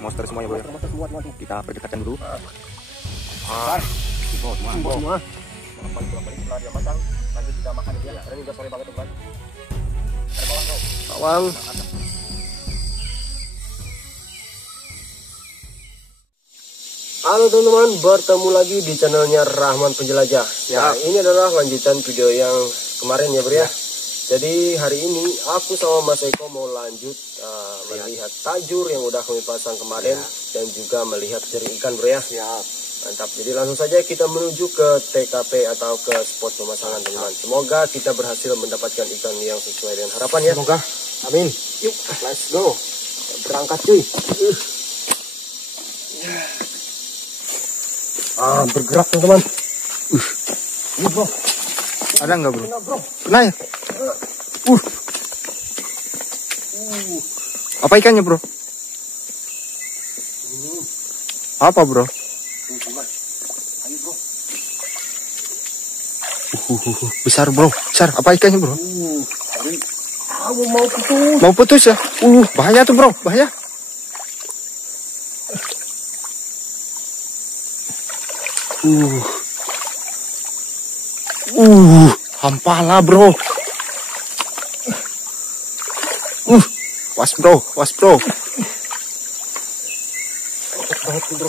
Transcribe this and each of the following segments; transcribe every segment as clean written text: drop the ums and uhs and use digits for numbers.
Monster semuanya bro. Kita perdekatkan dulu. Semua. Setelah dia matang, lanjut kita makan dia. Karena ini udah sore banget teman. Ada bawang bro. Bawang. Halo teman-teman, bertemu lagi di channelnya Rahman Penjelajah. Nah, ini adalah lanjutan video yang kemarin ya bro ya. Jadi hari ini aku sama Mas Eko mau lanjut melihat tajur yang udah kami pasang kemarin dan juga melihat jaring ikan bro ya. Mantap. Jadi langsung saja kita menuju ke TKP atau ke spot pemasangan teman-teman. Semoga kita berhasil mendapatkan ikan yang sesuai dengan harapan ya. Semoga. Amin. Yuk, let's go. Berangkat cuy. Bergerak teman-teman. Ini bro. Ada nggak bro? Kena bro. Kena ya? Apa ikannya bro? Apa bro? Ayo bro. Besar bro. Besar. Apa ikannya bro? Mau putus. Mau putus ya? Bahaya tuh bro. Bahaya. Hampala bro. Was bro, was bro. Cepet banget tuh bro.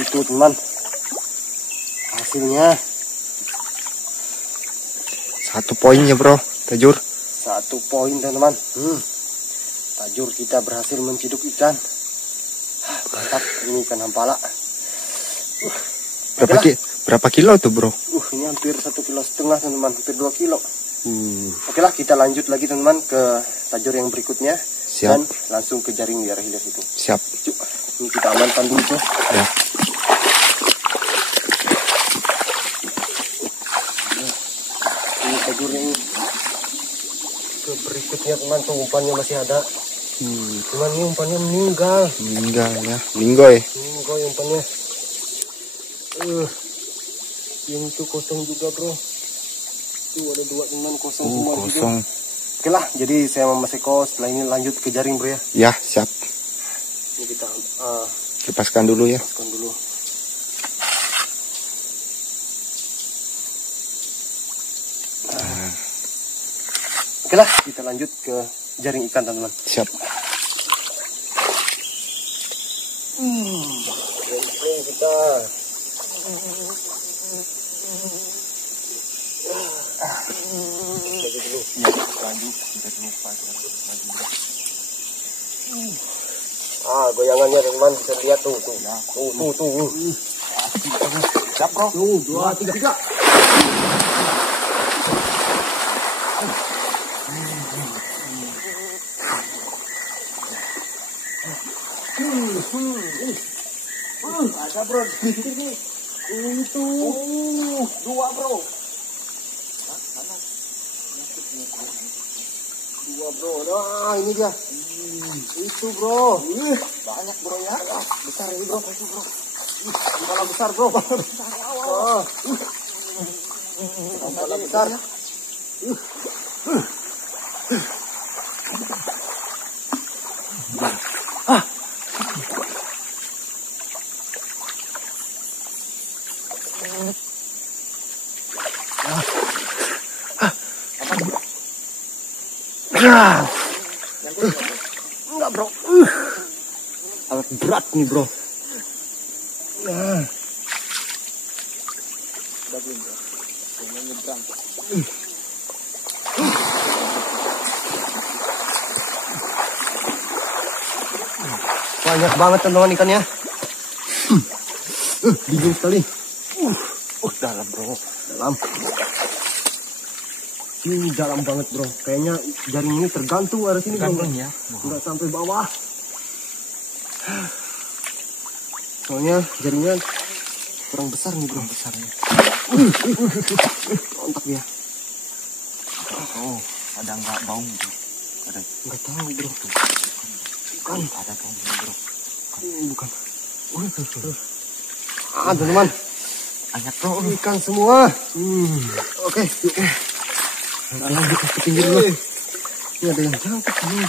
Itu teman hasilnya. 1 poinnya bro, tajur. 1 poin teman-teman. Tajur kita berhasil menciduk ikan. Mantap, ini ikan hampala. Berapa kilo tuh bro? Ini hampir 1,5 kilo teman-teman, hampir 2 kilo. Oke lah, kita lanjut lagi teman-teman ke tajur yang berikutnya. Siap. Dan langsung ke jaring di arah hilir itu. Siap. Cuk, ini kita amankan dulu tuh. Ya. Ini tajur yang ke berikutnya teman, tuh umpannya masih ada. Cuman ini umpannya meninggal. Meninggal ya. Linggoy. Meninggal umpannya. Yang itu kosong juga bro. Tuh ada 2 teman kosong semua Kosong. juga. Oke lah, jadi saya sama Mas Eko setelah ini lanjut ke jaring bro ya. Ya, siap. Ini kita Lepaskan dulu ya. lepaskan dulu. Oke lah, kita lanjut ke jaring ikan teman-teman. Siap. Jaring kita. Lagi dulu. Lanjut. Goyangannya teman bisa lihat tuh. Tuh. Siap bro. 2, 3, 3. Ada bro di sini. Itu 2 bro. 2 bro. Nah, ini dia. Itu bro. Banyak bro ya. Besar ini bro. Itu bro. Kepala besar bro. Kepala besar. Kepala besar. Enggak bro. Alat berat nih bro. Banyak banget teman-teman ikannya. Dingin sekali. Dalam bro. Dalam. Ini dalam banget bro. Kayaknya jaring ini tergantung arah sini bro. Ya. Enggak sampai bawah. Soalnya jaringnya kurang besar nih bro. Besarnya. Kontak dia. Ada nggak bau gitu? Ada. Nggak tahu bro. Bukan. Ada kayaknya bro. Bukan. Teman-teman. Banyak bro. Ikan semua. Oke. Nah, lanjut ke pinggir dulu. Ini ada yang jangkut nih.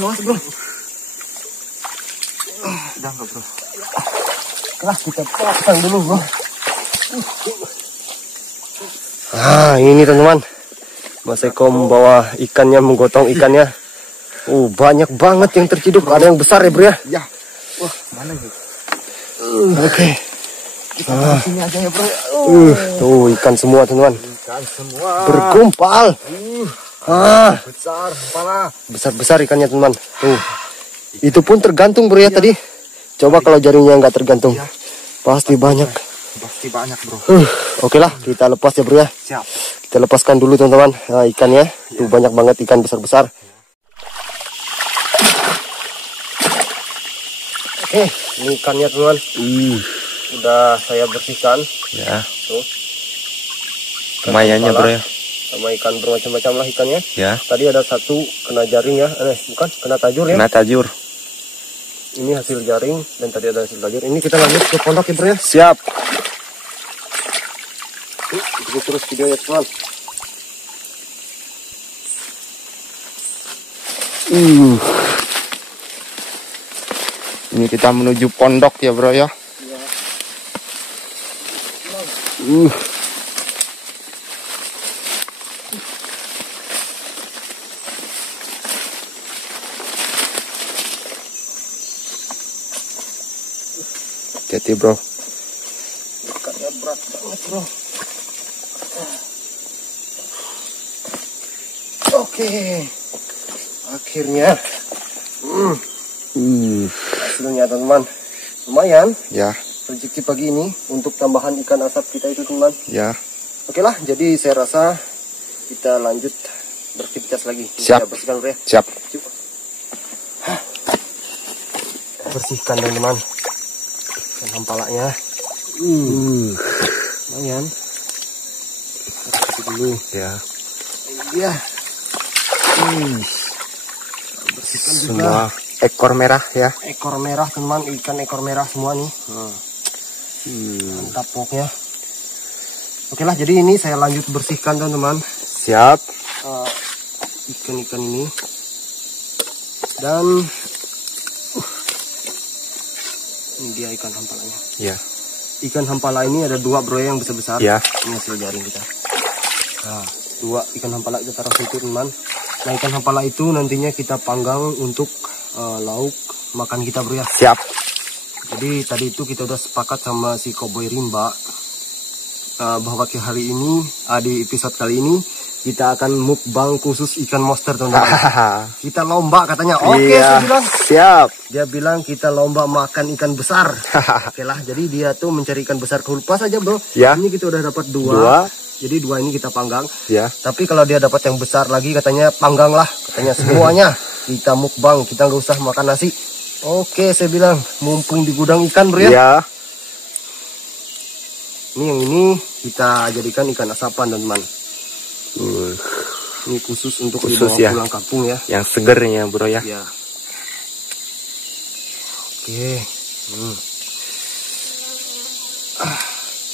Awas bro. Udah enggak bro? Lah kita pasang dulu bro. Nah ini teman-teman, Mas Eko membawa ikannya, menggotong ikannya. Banyak banget yang terciduk. Ada yang besar ya bro ya. Ya. Wah mana nih? Oke. Kita sini aja ya bro. Tuh ikan semua teman-teman. Ikan semua. Bergumpal. Besar kepala. Besar-besar ikannya teman. Tuh. Itu pun tergantung bro ya tadi. Coba kalau jaringnya nggak tergantung. Iya. Pasti banyak. Pasti banyak bro. Oke lah, kita lepas ya bro ya. Siap. Kita lepaskan dulu teman-teman ikannya. Tuh banyak banget ikan besar-besar. Oke, ini ikannya teman-teman. Udah saya bersihkan. Ya. Tuh. Lumayannya bro ya. Sama ikan bermacam-macam lah ikannya. Ya. Tadi ada satu kena jaring ya. Bukan, kena tajur ya. Kena tajur. Ini hasil jaring dan tadi ada hasil tajur. Ini kita lanjut ke pondok ya bro ya. Siap. Ikuti terus videonya teman. Ini kita menuju pondok ya bro ya. Hati-hati bro. Ikannya berat banget bro. Oke. Akhirnya. Hasilnya teman-teman. Lumayan. Ya. Rezeki pagi ini untuk tambahan ikan asap kita itu teman. Ya. Oke lah, jadi saya rasa kita lanjut beraktivitas lagi. Siap. Kita bersihkan bro ya. Siap. Bersihkan teman-teman. Dan hampalanya. Lumayan. Kita dulu. Ya. Iya. Bersihkan juga. Semua ekor merah ya. Ekor merah teman, ikan ekor merah semua nih. Mantap pokoknya. Oke lah, jadi ini saya lanjut bersihkan teman-teman. Siap. Ikan-ikan ini. Dan ini dia ikan hampalanya. Ya. Ikan hampala ini ada dua bro yang besar-besar. Ya. Ini hasil jaring kita. Nah, dua ikan hampala kita taruh situ teman. Nah, ikan hampala itu nantinya kita panggang untuk lauk makan kita bro ya. Siap. Jadi tadi itu kita udah sepakat sama si Cowboy Rimba bahwa ke hari ini di episode kali ini kita akan mukbang khusus ikan monster teman-teman. Kita lomba katanya. Oke, Iya. saya bilang. Siap. Dia bilang kita lomba makan ikan besar. Oke lah, jadi dia tuh mencari ikan besar ke pas aja bro. Ya. Ini kita udah dapat dua. Jadi dua ini kita panggang. Ya. Tapi kalau dia dapat yang besar lagi katanya panggang lah. Katanya semuanya kita mukbang. Kita nggak usah makan nasi. Oke, saya bilang mumpung di gudang ikan bro ya. Ya. Ini yang ini kita jadikan ikan asapan teman-teman. Ini khusus untuk Khusus dibawa ya. pulang kampung ya. Yang segernya bro ya. Ya. Oke.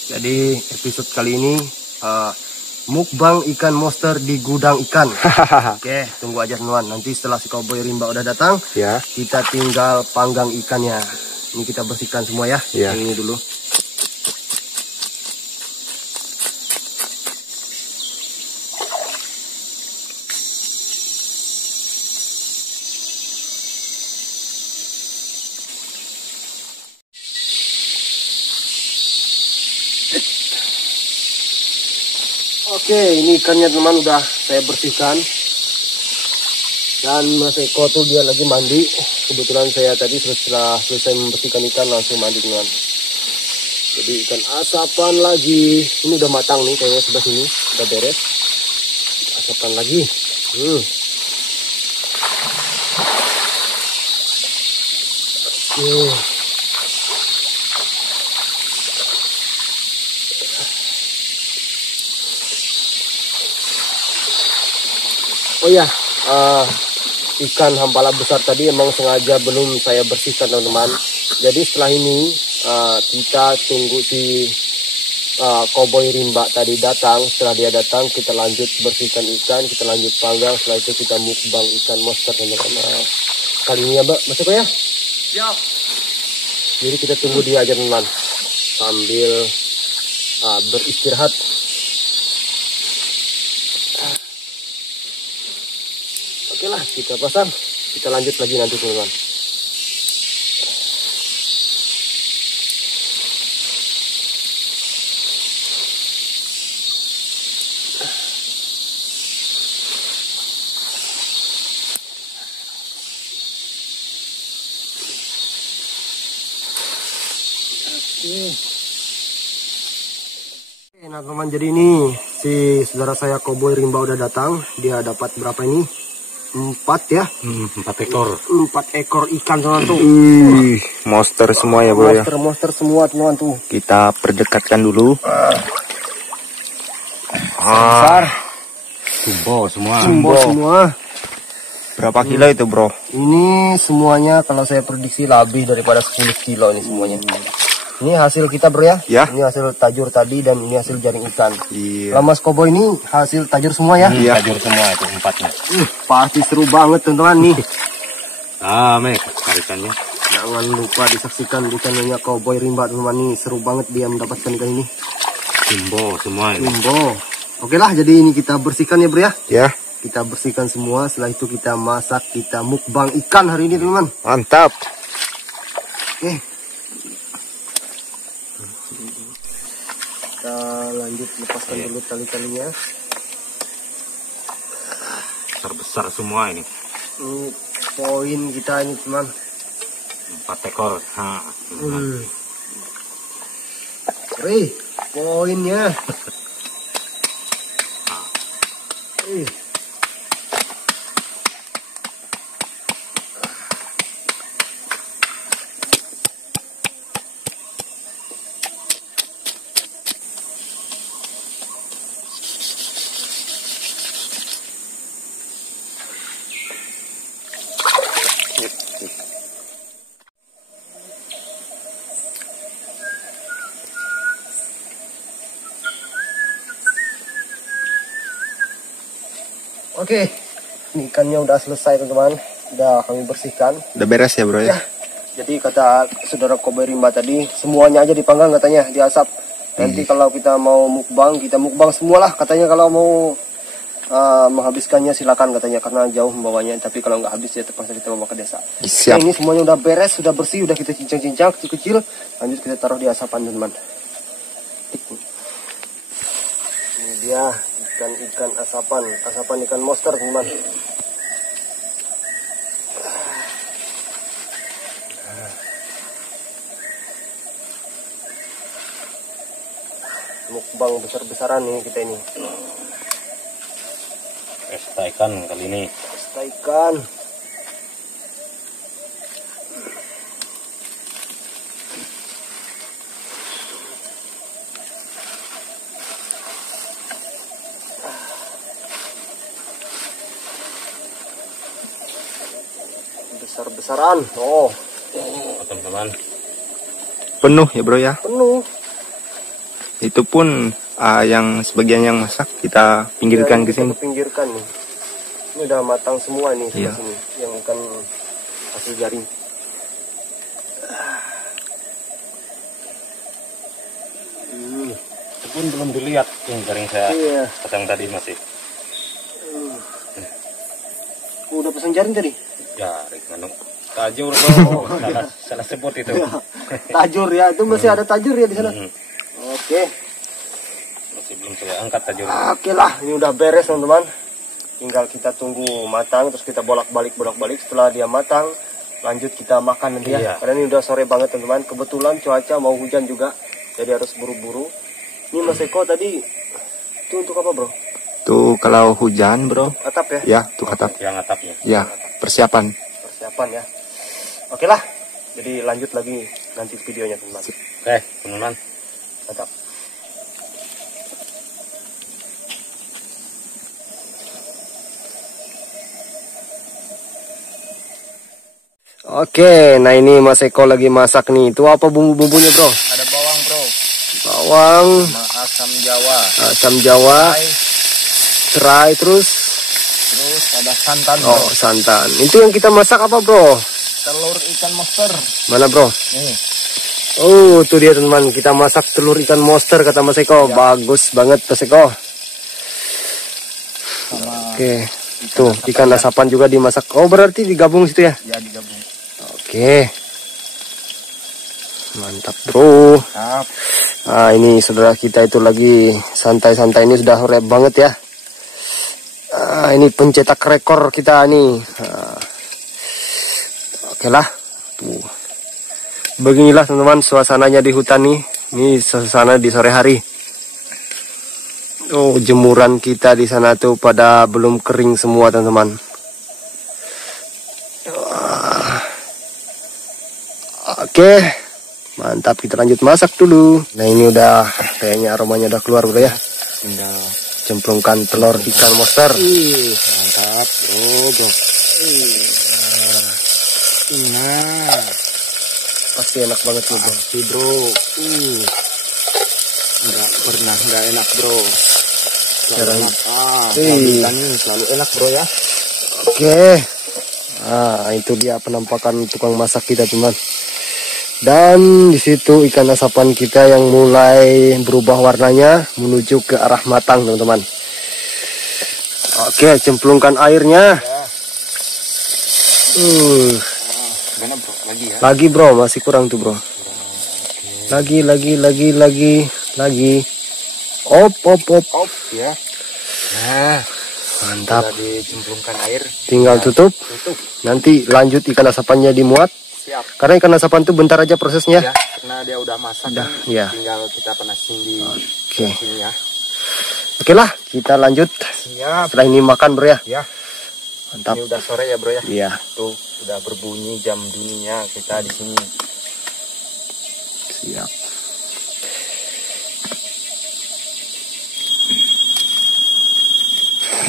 Jadi episode kali ini mukbang ikan monster di gudang ikan. Oke, tunggu aja teman-teman. Nanti setelah si Cowboy Rimba udah datang, Ya. kita tinggal panggang ikannya. Ini kita bersihkan semua ya. Ya. Yang ini dulu. Oke, ini ikannya teman udah saya bersihkan. Dan Mas Eko tuh dia lagi mandi. Kebetulan saya tadi setelah selesai membersihkan ikan langsung mandi teman. Jadi ikan asapan lagi. Ini udah matang nih kayaknya sebelah sini. Udah beres. Asapan lagi. Oh ya, ikan hampala besar tadi emang sengaja belum saya bersihkan teman-teman. Jadi setelah ini kita tunggu si koboi rimba tadi datang. Setelah dia datang kita lanjut bersihkan ikan, kita lanjut panggang. Setelah itu kita mukbang ikan monster teman-teman. Kali ini ya Mbak, Mas Eko ya? Siap. Jadi kita tunggu dia aja teman-teman sambil beristirahat. Oke lah, kita pasang, kita lanjut lagi nanti teman-teman. Oke, nah teman, jadi ini si saudara saya koboi rimba udah datang. Dia dapat berapa ini? 4 ya? 4 ekor. 4 ekor ikan teman tuh. Monster semua ya bro ya. Monster semua teman tuh. Kita perdekatkan dulu. Besar. Jumbo semua. Jumbo semua. Berapa kilo itu bro? Ini semuanya kalau saya prediksi lebih daripada 10 kilo ini semuanya. Ini hasil kita bro ya. Ya. Ini hasil tajur tadi dan ini hasil jaring ikan. Iya. Kalau Mas Kobo ini hasil tajur semua ya. Iya. Tajur semua itu 4-nya. Pasti seru banget teman-teman nih. Mek, tarikannya. Jangan lupa disaksikan di channelnya Koboi Rimba teman-teman nih. Seru banget dia mendapatkan ikan ini. Jumbo semua ini. Jumbo. Oke lah, jadi ini kita bersihkan ya bro ya. Ya. Kita bersihkan semua. Setelah itu kita masak, kita mukbang ikan hari ini teman-teman. Mantap. Oke. Kita lanjut lepaskan dulu tali-talinya. Besar-besar semua ini. Ini poin kita ini teman. 4 ekor. Wih, poinnya. Oke, ini ikannya udah selesai teman-teman. Udah kami bersihkan. Udah beres ya bro ya? Ya, jadi kata saudara Koboi Rimba tadi, semuanya aja dipanggang katanya, diasap. Nanti kalau kita mau mukbang, kita mukbang semualah katanya. Kalau mau menghabiskannya silakan katanya, karena jauh membawanya. Tapi kalau nggak habis ya terpaksa kita bawa ke desa. Siap. Nah, ini semuanya udah beres, sudah bersih, udah kita cincang-cincang kecil-kecil. Lanjut kita taruh di asapan teman-teman. Ini dia ikan asapan ikan monster teman-teman. Mukbang besar-besaran nih kita ini. Pesta ikan kali ini. Pesta ikan. Besar-besaran. Oh, Teman-teman. Penuh ya bro ya? penuh. Itu pun yang sebagian yang masak kita pinggirkan ke sini. Kita pinggirkan nih. Ini udah matang semua nih Iya. sini. Yang ikan hasil jaring. Itu pun belum dilihat yang jaring saya Iya. pasang tadi masih. Udah pasang jaring tadi? Jaring anu. Tajur bro. salah sebut itu. Tajur ya, itu masih ada tajur ya di sana. Oke. Masih belum saya angkat tajur. Oke lah, ini udah beres teman-teman. Tinggal kita tunggu matang, terus kita bolak-balik. Setelah dia matang, lanjut kita makan nanti ya. Iya. Karena ini udah sore banget teman-teman. Kebetulan cuaca mau hujan juga, jadi harus buru-buru. Ini Mas Eko tadi itu untuk apa bro? Tuh kalau hujan bro. Atap ya? Ya, tuh atap. Yang atapnya. Ya, persiapan. Persiapan ya. Oke lah, jadi lanjut lagi nanti videonya teman-teman. Oke, teman-teman. Mantap. Oke, nah ini Mas Eko lagi masak nih. Itu apa bumbu-bumbunya, bro? Ada bawang, bro. Bawang, Sama asam Jawa, jawa. serai, terus Ada santan, bro. oh santan. Itu yang kita masak apa, bro? Telur ikan monster. Mana, bro? Nih. Oh, itu dia teman-teman. Kita masak telur ikan monster kata Mas Eko. Ya. Bagus banget Mas Eko. Sama Oke, tuh ikan asapan juga dimasak. Oh, berarti digabung situ ya? ya digabung. Oke. Mantap, bro. Siap. Nah, ini saudara kita itu lagi santai-santai, ini sudah sore banget ya. Ini pencetak rekor kita nih. Oke lah. Tuh. Beginilah teman-teman suasananya di hutan nih. Ini suasana di sore hari. Oh, jemuran kita di sana tuh pada belum kering semua teman-teman. Oke, mantap, kita lanjut masak dulu. Nah ini udah kayaknya aromanya udah keluar bro ya. Tinggal Cemplungkan telur ikan monster. mantap, bro. Nah, Pasti enak banget nih bro. pasti, bro. Nggak enak, bro. Selalu enak. Selalu ikan ini selalu enak, bro ya. Oke. Nah, itu dia penampakan tukang masak kita teman. Dan di situ ikan asapan kita yang mulai berubah warnanya menuju ke arah matang teman-teman. Oke, cemplungkan airnya. Gimana, bro? Lagi ya. Lagi bro, masih kurang tuh bro. Lagi. Op. Op ya. Nah, Mantap. sudah dicemplungkan air. Tinggal tutup. Tutup. Nanti lanjut ikan asapannya dimuat. Siap. Karena ikan asapan itu bentar aja prosesnya. Ya, karena dia udah masak kan. ya. Tinggal kita panasin di Oke. sini ya. Oke lah, kita lanjut. Siap. Setelah ini makan bro ya. Ya. Mantap. Ini udah sore ya, bro ya. Iya. Tuh, udah berbunyi jam duninya kita di sini. Siap.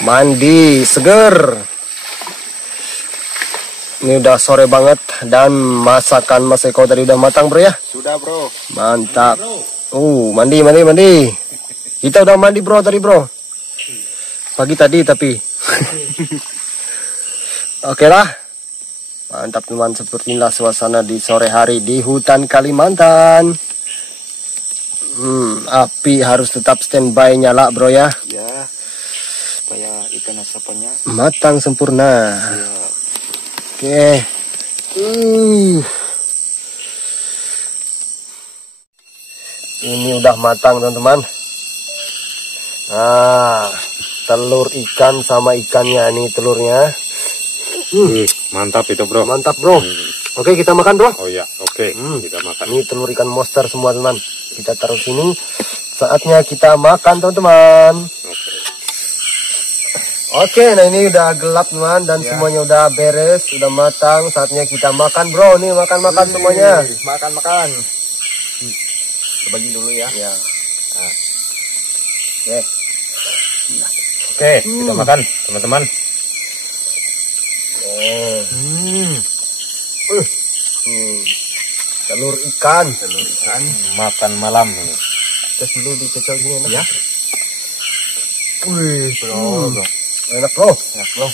Mandi seger. Ini udah sore banget dan masakan Mas Eko tadi udah matang bro ya. Sudah, bro. Mantap. Mandi. Kita udah mandi bro tadi bro. Pagi tadi tapi. Oke lah. Mantap teman, seperti inilah suasana di sore hari di hutan Kalimantan. Api harus tetap standby nyala bro ya. Ya. Supaya ikan asapannya Matang sempurna. ya. Oke. Ini udah matang teman-teman. Nah, telur ikan sama ikannya, ini telurnya. Mantap itu, bro. Mantap bro. Oke, kita makan bro. Oh ya, oke. Kita makan. Ini telur ikan monster semua teman. Kita taruh sini. Saatnya kita makan teman-teman. Oke, nah ini udah gelap teman dan semuanya udah beres, udah matang. Saatnya kita makan bro. Nih makan semuanya. Makan. Bagi dulu ya. Ya. Oke, kita makan, teman-teman. Telur ikan. Makan malam ini. Tes dulu dicocol sini enak. Ya. Wih, Bro. enak bro. Enak, bro.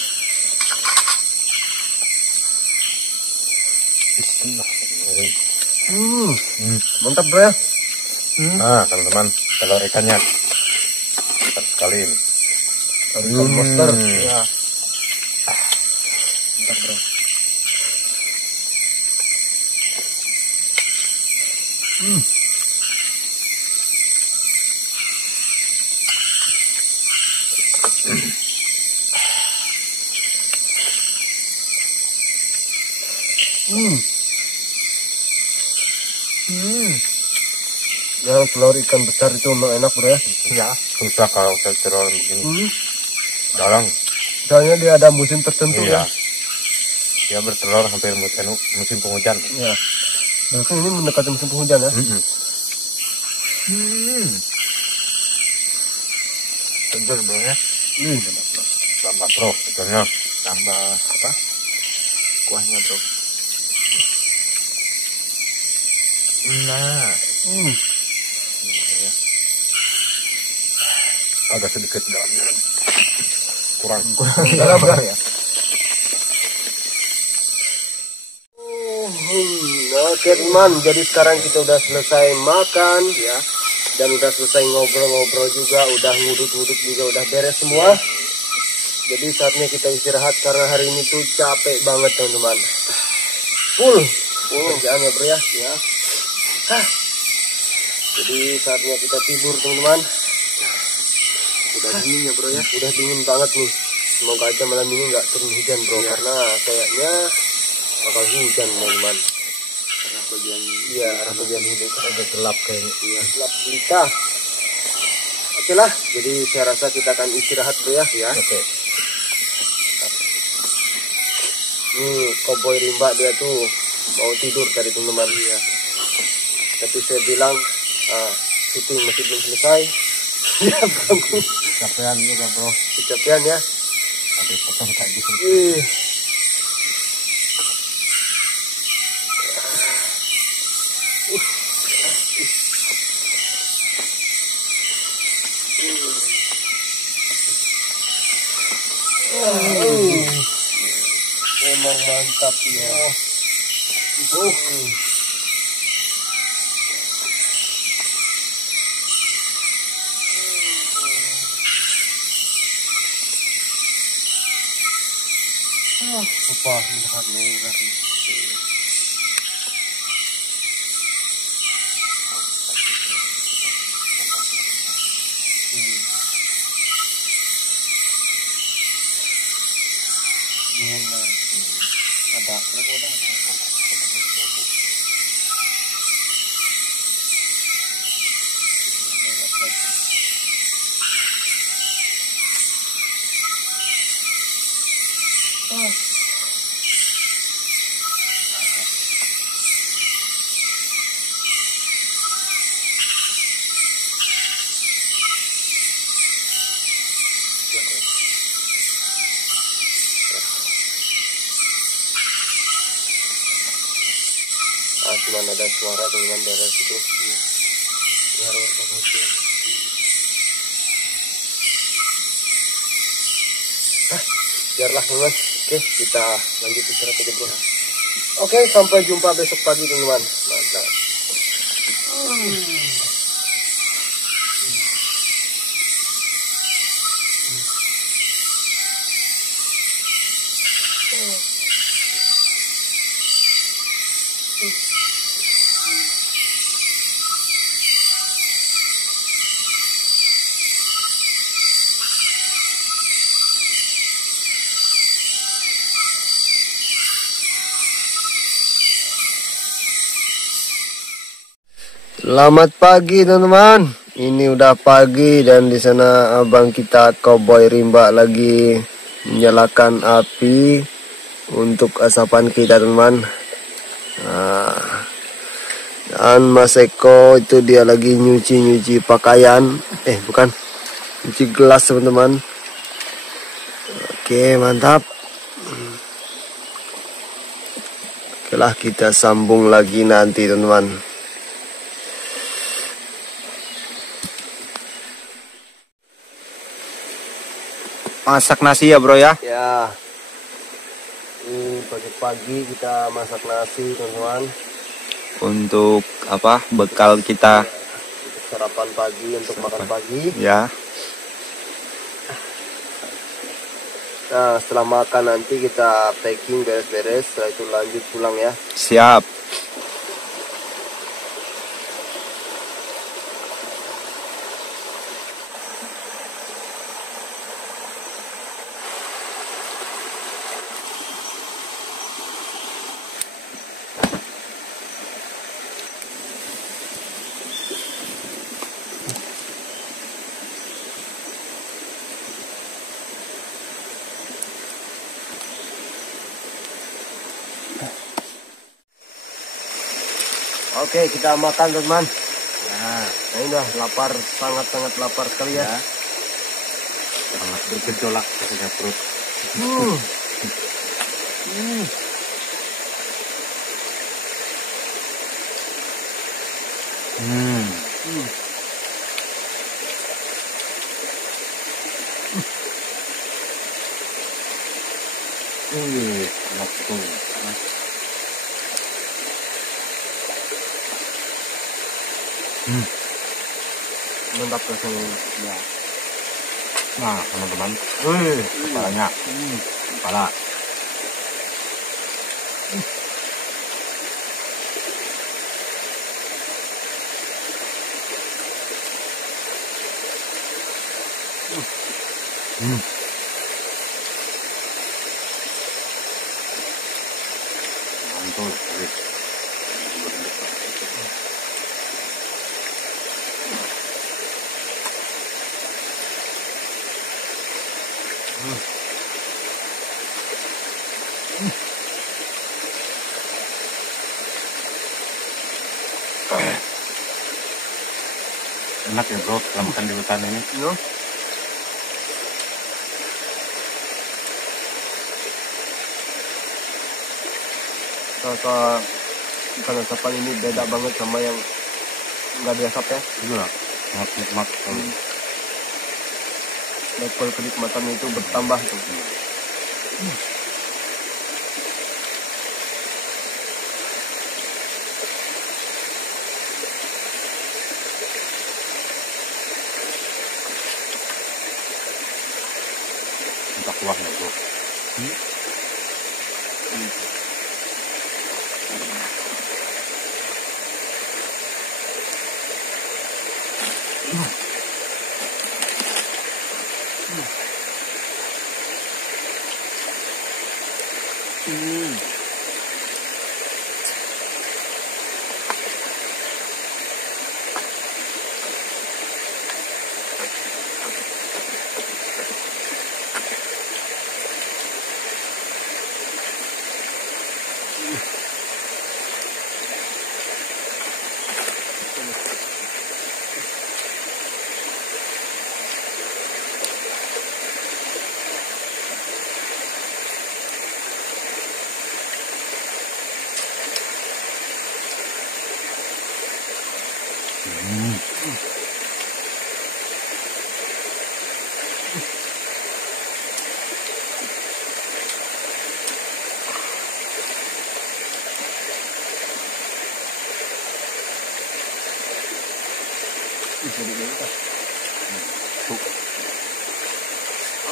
Bismillahirrahmanirrahim. Mantap bro ya. Nah, teman-teman, telur ikannya. Mantap sekali ini. Telur ikan monster. Ya. Mantap bro. Yang telur ikan besar itu memang enak bro ya. Ya, susah kalau telur begini. Dalang. Soalnya dia ada musim tertentu Iya. ya. Dia bertelur hampir musim penghujan. Ya. Bahkan ini mendekati musim penghujan ya. Segar, bro ya. Enak bro. Tambah, bro, segarnya. Tambah apa? Kuahnya, bro. Nah, Agak sedikit kurang dalam ya. Oke teman, jadi sekarang kita udah selesai makan ya, dan udah selesai ngobrol-ngobrol juga, udah ngudut-ngudut juga, udah beres semua. Jadi saatnya kita istirahat karena hari ini tuh capek banget teman-teman. Full kerjaan ya bro ya. Jadi saatnya kita tidur teman-teman. Udah dingin ya bro ya. Udah dingin banget nih. Semoga aja malam ini nggak turun hujan bro, karena kayaknya bakal hujan teman-teman. Arah bagian hidup ada gelap kayaknya. Iya, gelap gulita. Oke lah, jadi saya rasa kita akan istirahat bro ya. Oke. Nih Cowboy Rimba dia tuh mau tidur tadi teman-teman. Iya. Tapi saya bilang syuting masih belum selesai. Ya bro. Kecapean juga bro. Kecapean ya. Tapi potong tadi. Memang mantap ya. Apa melihat lenggar nih. Ada Cuman ada suara dengan daerah situ. Biar warga biarlah teman-teman. Oke, kita lanjut istirahat aja bro. Oke, sampai jumpa besok pagi teman-teman. Mantap. Selamat pagi teman-teman. Ini udah pagi dan di sana abang kita Cowboy Rimba lagi menyalakan api untuk asapan kita teman-teman. Dan Mas Eko itu dia lagi nyuci pakaian. Bukan, nyuci gelas teman-teman. Oke, mantap. Oke lah, kita sambung lagi nanti teman-teman. masak nasi ya bro ya. Ya, ini pagi-pagi kita masak nasi teman-teman. Untuk apa? Bekal kita. Untuk sarapan pagi, untuk makan pagi. Ya. Nah, setelah makan nanti kita packing beres-beres, setelah itu lanjut pulang ya. Siap. Oke, kita makan teman-teman. Nah, ini udah lapar, sangat-sangat lapar sekali ya. Sangat bergejolak ketika perut. Enak tuh. Mantap rasanya. Ya. Nah, teman-teman. Kepalanya. Kepala. Mantul. Enak ya bro, kalau makan di hutan ini. No? Rasa ikan asapan ini beda banget sama yang nggak diasap ya. Iya, sangat nikmat. Level kenikmatannya itu bertambah tuh. Minta kuahnya bro.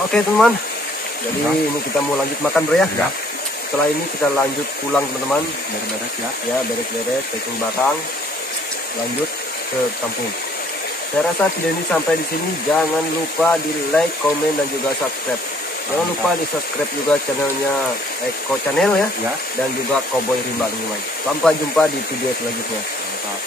Oke teman, jadi ini kita mau lanjut makan bro ya. Ya. Setelah ini kita lanjut pulang teman-teman. Beres-beres ya. Ya beres-beres, packing barang, lanjut ke kampung. Saya rasa video ini sampai di sini. Jangan lupa di like, komen dan juga subscribe. Jangan lupa di subscribe juga channelnya Eko Channel ya. Ya. Dan juga Cowboy Rimba teman-teman. Sampai jumpa di video selanjutnya. Mantap.